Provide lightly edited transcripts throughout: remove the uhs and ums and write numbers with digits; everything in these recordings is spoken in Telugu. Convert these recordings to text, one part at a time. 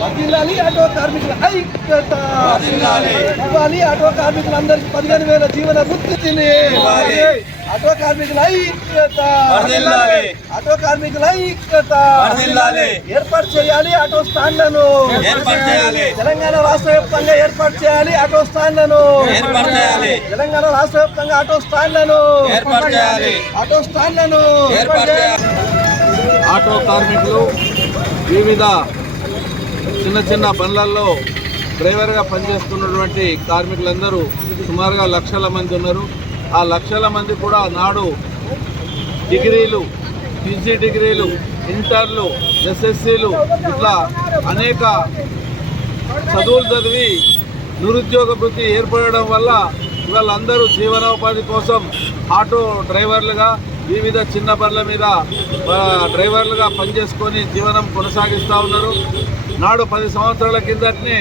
వర్ధిల్లాలి ఆటో కార్మికుల ఐక్యత, ఇవ్వాలి ఆటో కార్మికులందరికీ 15,000 జీవన వృత్తిని, ఆటో కార్మికుల ఐక్యత, ఆటో కార్మికుల ఐక్యత ఏర్పాటు చేయాలి. ఆటో స్టాండ్లను తెలంగాణ రాష్ట్ర వ్యాప్తంగా ఏర్పాటు చేయాలి. ఆటో స్టాండ్లను తెలంగాణ రాష్ట్ర వ్యాప్తంగా ఆటో స్టాండ్లను ఆటో స్టాండ్లను ఆటో కార్మికులు వివిధ చిన్న చిన్న బండ్లల్లో డ్రైవర్గా పనిచేస్తున్నటువంటి కార్మికులందరూ సుమారుగా లక్షల మంది ఉన్నారు. ఆ లక్షల మంది కూడా నాడు డిగ్రీలు, పీజీ డిగ్రీలు, ఇంటర్లు, ఎస్ఎస్సీలు ఇట్లా అనేక చదువులు చదివి నిరుద్యోగ వృత్తి ఏర్పడడం వల్ల వాళ్ళందరూ జీవనోపాధి కోసం ఆటో డ్రైవర్లుగా వివిధ చిన్న బండ్ల మీద డ్రైవర్లుగా పనిచేసుకొని జీవనం కొనసాగిస్తూ ఉన్నారు. నాడు 10 సంవత్సరాల కిందటనే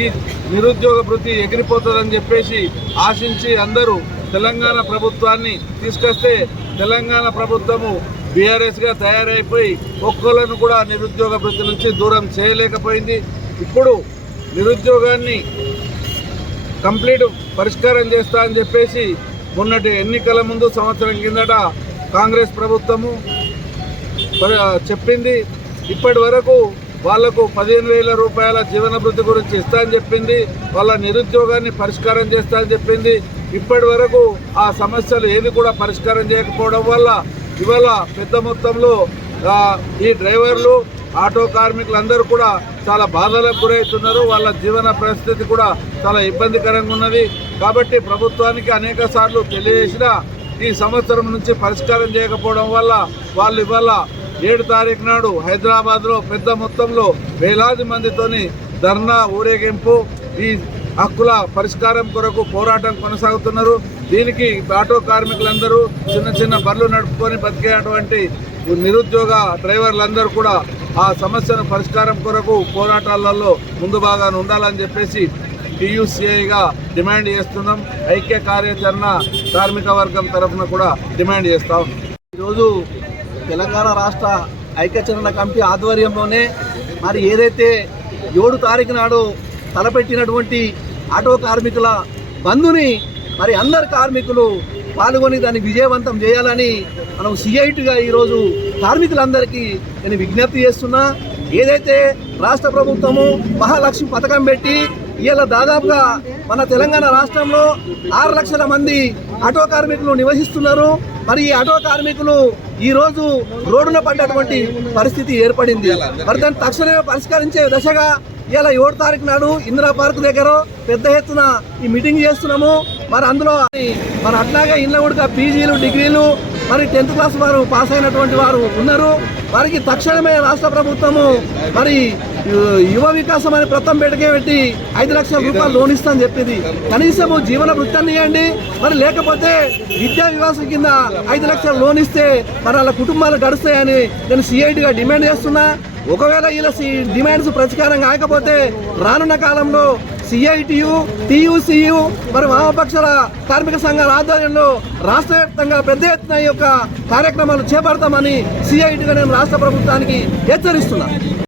ఈ నిరుద్యోగ వృత్తి ఎగిరిపోతుందని చెప్పేసి ఆశించి అందరూ తెలంగాణ ప్రభుత్వాన్ని తీసుకొస్తే తెలంగాణ ప్రభుత్వము బీఆర్ఎస్గా తయారైపోయి ఒక్కళ్ళను కూడా నిరుద్యోగ వృత్తి నుంచి దూరం చేయలేకపోయింది. ఇప్పుడు నిరుద్యోగాన్ని కంప్లీట్ పరిష్కారం చేస్తా అని చెప్పేసి మొన్నటి ఎన్నికల ముందు సంవత్సరం కిందట కాంగ్రెస్ ప్రభుత్వము చెప్పింది. ఇప్పటి వరకు వాళ్లకు 15,000 రూపాయల జీవన భృతి గురించి ఇస్తా అని చెప్పింది. వాళ్ళ నిరుద్యోగాన్ని పరిష్కారం చేస్తా అని చెప్పింది. ఇప్పటి వరకు ఆ సమస్యలు ఏది కూడా పరిష్కారం చేయకపోవడం వల్ల ఇవాళ పెద్ద మొత్తంలో ఈ డ్రైవర్లు, ఆటో కార్మికులందరూ కూడా చాలా బాధలకు గురవుతున్నారు. వాళ్ళ జీవన పరిస్థితి కూడా చాలా ఇబ్బందికరంగా ఉన్నది. కాబట్టి ప్రభుత్వానికి అనేక సార్లు తెలియజేసినా ఈ సంవత్సరం నుంచి పరిష్కారం చేయకపోవడం వల్ల వాళ్ళు ఇవాళ 7 తారీఖు నాడు హైదరాబాద్లో పెద్ద మొత్తంలో వేలాది మందితోని ధర్నా, ఊరేగింపు, ఈ హక్కుల పరిష్కారం కొరకు పోరాటం కొనసాగుతున్నారు. దీనికి ఆటో కార్మికులందరూ చిన్న చిన్న బండ్లు నడుపుకొని బతికేటువంటి నిరుద్యోగ డ్రైవర్లందరూ కూడా ఆ సమస్యను పరిష్కారం కొరకు పోరాటాలలో ముందు భాగాన్ని ఉండాలని చెప్పేసి టీయూసీఐగా డిమాండ్ చేస్తున్నాం. ఐక్య కార్యాచరణ కార్మిక వర్గం తరఫున కూడా డిమాండ్ చేస్తా ఉన్నాం. ఈరోజు తెలంగాణ రాష్ట్ర ఐక్యచరణ కమిటీ ఆధ్వర్యంలోనే మరి ఏదైతే 7 తారీఖు నాడు తలపెట్టినటువంటి ఆటో కార్మికుల బంధుని మరి అందరు కార్మికులు పాల్గొని దాన్ని విజయవంతం చేయాలని మనం సిఐటిగా ఈరోజు కార్మికులందరికీ నేను విజ్ఞప్తి చేస్తున్నా. ఏదైతే రాష్ట్ర ప్రభుత్వము మహాలక్ష్మి పథకం పెట్టి ఇవాళ దాదాపుగా మన తెలంగాణ రాష్ట్రంలో 6 లక్షల మంది ఆటో కార్మికులు నివసిస్తున్నారు. మరి ఈ ఆటో కార్మికులు ఈరోజు రోడ్డున పడ్డటువంటి పరిస్థితి ఏర్పడింది. మరి దాన్ని తక్షణమే పరిష్కరించే దశగా ఇలా 7 తారీఖు నాడు ఇందిరా పార్క్ దగ్గర పెద్ద ఎత్తున ఈ మీటింగ్ చేస్తున్నాము. మరి అందులో మరి అట్లాగే ఇళ్ళ కూడా పీజీలు, డిగ్రీలు, మరి 10th క్లాస్ వారు పాస్ అయినటువంటి వారు ఉన్నారు. వారికి తక్షణమే రాష్ట్ర ప్రభుత్వము మరి యువ వికాసం అని ప్రథమ పెట్టి 5 లక్షల రూపాయలు లోన్ ఇస్తా అని చెప్పింది. కనీసము జీవన వృత్తాన్ని ఇవ్వండి, మరి లేకపోతే విద్యా వివాసం కింద 5 లక్షల లోన్ ఇస్తే మరి వాళ్ళ కుటుంబాలు గడుస్తాయని నేను సిఐటిగా డిమాండ్ చేస్తున్నా. ఒకవేళ ఇలా డిమాండ్స్ పరిష్కారం కాకపోతే రానున్న కాలంలో సిఐటియు, టీయూసీయు మరి వామపక్షాల కార్మిక సంఘాల ఆధ్వర్యంలో రాష్ట్ర వ్యాప్తంగా పెద్ద ఎత్తున ఈ యొక్క కార్యక్రమాలు చేపడతామని సిఐటిగా నేను రాష్ట్ర ప్రభుత్వానికి హెచ్చరిస్తున్నా.